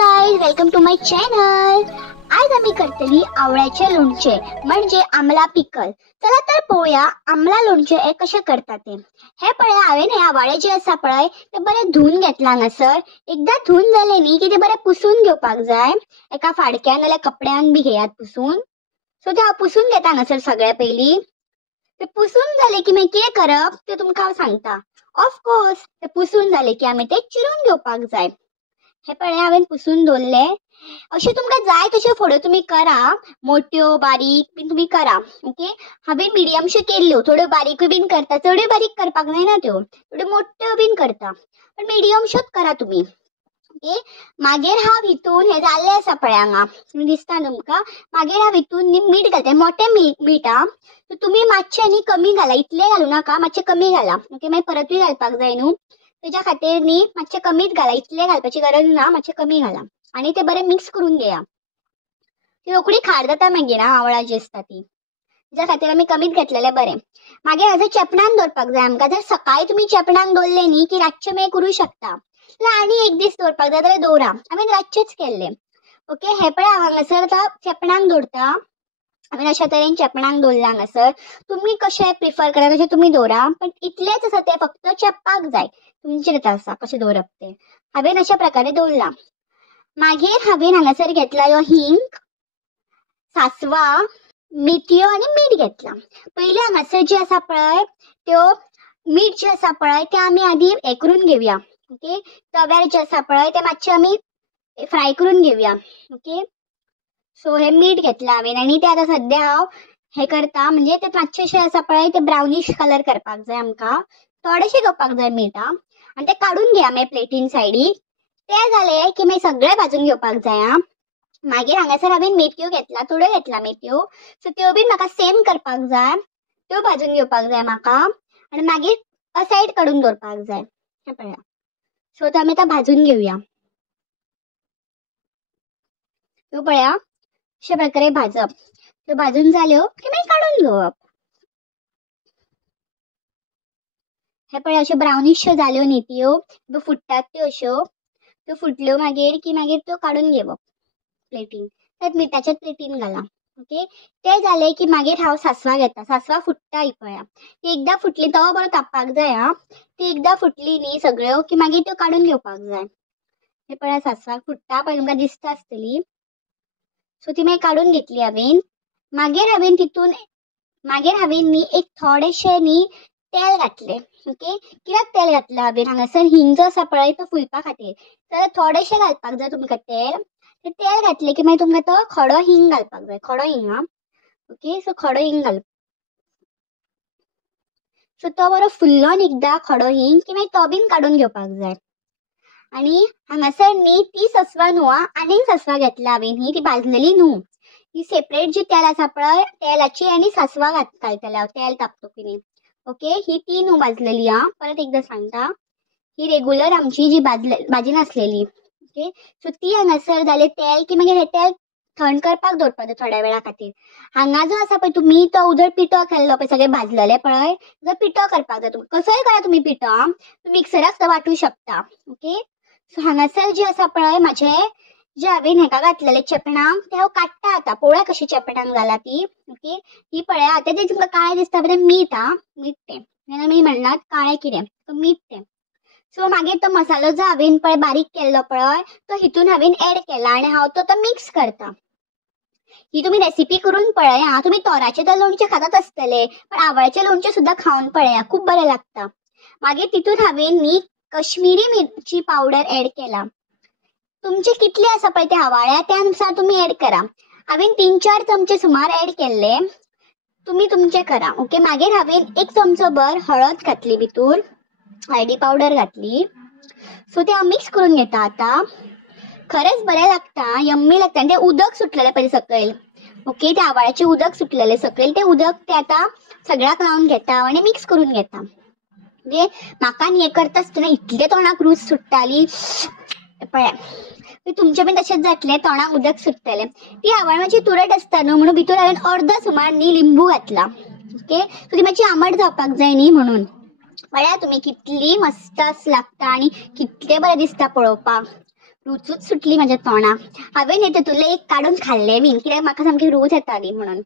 Guys, welcome to my channel. आज आम्ही करतली आवळ्याचे लोणचे म्हणजे आमला पिकल। चला तर पोळ्या आमला लोणचे कसे करतात ते। हे पळय हांवें हे आवळे जे आसा पळय ते बरे धुवून घेतला हांगासर। एकदा धुवून जाले न्ही की ते बरे पुसून घेवपाक जाय। एका फाडक्यान नाल्यार कपड्यान बी घेयात पुसून। सो ते हांव पुसून घेता हांगासर सगळे पयली। ते पुसून जाले की मागीर कितें करप ते तुमकां हांव सांगता। ऑफ कोर्स ते पुसून जाले की आमी ते चिरून घेवपाक जाय। हे पळय हांवें पुसून दवरले। अशें तुमकां जाय तश्यो फोडो तुम्ही करा, मोठ्यो बारीक बीन तुम्ही करा। ओके, हांवें मिडियमश्यो केल्ल्यो, थोड्यो बारीकूय बीन करता, चडूय बारीक करपाक जायना त्यो, थोड्यो मोठ्यो बीन करता, पण मिडियमश्योच करा तुम्ही। ओके, मागीर हांव हितून हे जाल्ले आसा पळय हांगा दिसता तुमकां। मागीर हांव हितून न्ही मीठ घालता, मोठें मीठ हा। सो तुम्ही मातशें न्ही कमी घाला, इतले घालू नाका, मातशें कमी घाला। ओके, मागीर परतूय घालपाक जाय न्हू, त्याच्या खातीर न्ही मातशें कमीच घाला, इतले घालपाची गरज ना, मातशें कमी घाला आणि ते बरे मिक्स करून घेया। ती रोखडी खार जाता मागीर आवळा जी आसता ती, त्याच्या खातीर आमी कमीच घेतलेले बरे। मागीर हाजे चेपणांक दवरपाक जाय आमकां। जर सकाळी तुम्ही चेपणांक दवरले न्ही की रातचे मागीर करूं शकता, आनी एक दीस दवरपाक जाय जाल्यार दवरा। हांवें रातचेच केल्ले। ओके, हे पळय हांव हांगासर आतां चेपणांक दवरता। हांवें अशा तरेन चेपणांक दवरला हांगासर। तुम्ही कशें प्रिफर करा तशें तुम्ही दवरा, पण इतलेच आसा ते फक्त चेपपाक जाय, तुमचेर आसा कशें दवरप ते। हांवें अशा प्रकारे दवरला। मागीर हांवें हांगासर घेतला ह्यो हिंग, सासवा, मेथयो आनी मीठ घेतला। पयलीं हांगासर जे आसा पळय त्यो मीठ जे आसा पळय ते आमी आदी हे करून घेवया। ओके, तव्यार जे आसा पळय ते मातशें आमी फ्राय करून घेवया। ओके, सो हे मीठ घेतला हांवें आनी ते आतां सद्या हांव हे करता, म्हणजे ते मातशें आसा पळय ते ब्राउनिश कलर करपाक जाय आमकां। थोडेशें घेवपाक जाय मीठ आनी ते काडून घेया मागीर प्लेटीन सायडीक। ते जाले की मागीर सगळे भाजून घेवपाक जाय। मागीर हांगासर हांवें मेथयो घेतला, थोड्यो घेतला मेथयो। सो त्यो बीन म्हाका सेम करपाक जाय, त्यो भाजून घेवपाक जाय म्हाका आनी मागीर सायड काडून दवरपाक जाय। हे पळया, सो तो आमी आतां भाजून घेवया। त्यो पळया अशा प्रकारे भाजप। त्यो भाजून जाल्यो की मागीर काडून घेवप। हे पळय अश्यो ब्राउनिश जाल्यो न्ही त्यो फुट्टात त्यो अश्यो, त्यो फुटल्यो मागीर की मागीर त्यो काडून घेवप प्लेटीन, त्यात मिठाच्या प्लेटीन घाला। ओके, ते जाले की मागीर हांव सासवा घेता। सासवा फुट्टा ही पळया, ती एकदा फुटली, तवो बरो तापपाक जाय ती एकदा फुटली न्ही सगळ्यो की मागीर त्यो काडून घेवपाक जाय। हे पळया सासवाक फुट्टा पळय तुमकां दिसता आसतली। सो ती मागीर काडून घेतली हांवें। मागीर हांवें न्ही एक थोडेशें न्ही तेल घातले। ओके, कित्याक तेल घातलें हांवें हांगासर हिंग जो आसा पळय तो फुलपा खातीर, जाल्यार थोडेशें घालपाक जाय तुमकां तेल। ते तेल घातले की मागीर तुमकां तो खडो हिंग घालपाक जाय, खडो हिंग ओके, सो खडो हिंग घाल। सो तो बरो फुल्लो न्ही एकदा खडो हिंग की मागीर तो बीन काडून घेवपाक जाय। आनी हांगासर न्ही ती ससवा न्हू आनी ससवा घेतला हांवें न्ही, ती भाजलेली न्हू, ही सेपरेट जी तेल आसा पळय तेलाची आनी ससवा घालतले हांव तेल तापतकीर। ओके, ही ती न्हू भाजलेली परत एकदा सांगता, ही रेगुलर आमची जी भाजी नासलेली। ओके, सो ती हांगासर जाले तेल की मागीर हे तेल थंड करपाक दवरपाक जाय थोड्या वेळा खातीर। हांगा जो आसा पळय तुम्ही तो उदर पिठो केल्लो पळय सगळे भाजलेले पळय, जर पिठो करपाक जाय तुमकां कसोय करा तुम्ही पिठो, तुम्ही मिक्सराक वाटू शकता। ओके, सो हांगासर जे आसा पळय म्हाजे जे हांवें हेका घातलेले चेपणांक ते हांव काडटा आतां। पळोवया कशी चेपणांक घाला ती। ओके, ही पळया आतां ते तुमकां काळें दिसता पळय मीठ मीठ ते आमी म्हणलात काळें कितें तो मीठ ते। सो मागीर तो मसालो जो हांवें पळय बारीक केल्लो पळय तो हितून हांवें एड केला आनी हांव तो मिक्स करता। ही तुम्ही रेसिपी करून पळया। तुम्ही तोराचे तर लोणचे खातात आसतले, पण आवळ्याचे लोणचे सुद्धा खावन पळया, खूप बरें लागता। मागीर तितून हांवें न्ही कश्मीरी मिरची पावडर एड केला। तुमचे कितले आसा पळय ते आवाळ्या त्यानुसार तुम्ही एड करा। हांवें 3-4 चमचे सुमार एड केल्ले, तुम्ही तुमचे करा। ओके, मागीर हांवें 1 चमचो भर हळद घातली भितूर, हळदी पावडर घातली। सो ते हांव मिक्स करून घेता आतां। खरेंच बरें लागता, यम्मी लागता। ते उदक सुटलेले पळय सकयल, ओके, ते आवाळ्याचे उदक सुटलेले सकयल, ते उदक ते आतां सगळ्याक लावन घेता आनी मिक्स करून घेता। म्हणजे म्हाका हे करता आसतना इतले तोंडाक रूच सुट्टाली पळया, तुमचे बीन तशेंच जातले, तोंडाक उदक सुट्टले। ती आवळ मातशी तुरट आसता न्हू म्हणून भितूर हांवें अर्द सुमार न्ही लिंबू घातला। ओके, सो ती मातशी आंबट जावपाक जाय न्ही म्हणून। पळया तुम्ही कितली मस्त लागता आनी कितले बरें दिसता पळोवपाक। रुचूच सुटली माझ्या तोंडा. हांवें हे तुला एक काढून खाल्लें बीन कित्याक म्हाका सामकी रूच येताली म्हणून.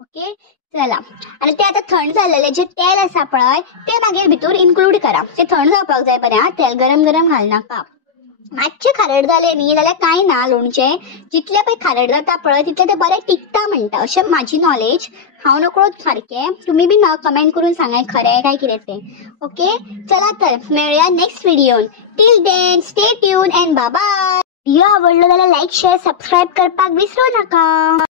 ओके चला आणि ते आता थंड झालेले जे तेल आसा पळय ते मागीर भितर इन्क्लूड करा. ते थंड जावपाक जाय बरें हा, तेल गरम गरम घालनाका. मातशें खारट जालें न्ही जाल्यार कांय ना, लोणचें जितलें पळय खारट जाता पळय तितलें तें बरें टिकता म्हणटा अशें म्हाजी नॉलेज. हांव नकळोच सारकें, तुमी बी कमेंट करून सांगाय खरें काय कितें तें. ओके चला तर मेळुया नेक्स्ट व्हिडिओन. Till then stay tuned and bye bye. Video आवडलो जाल्यार लाईक शेअर सबस्क्राईब करपाक विसरू नका.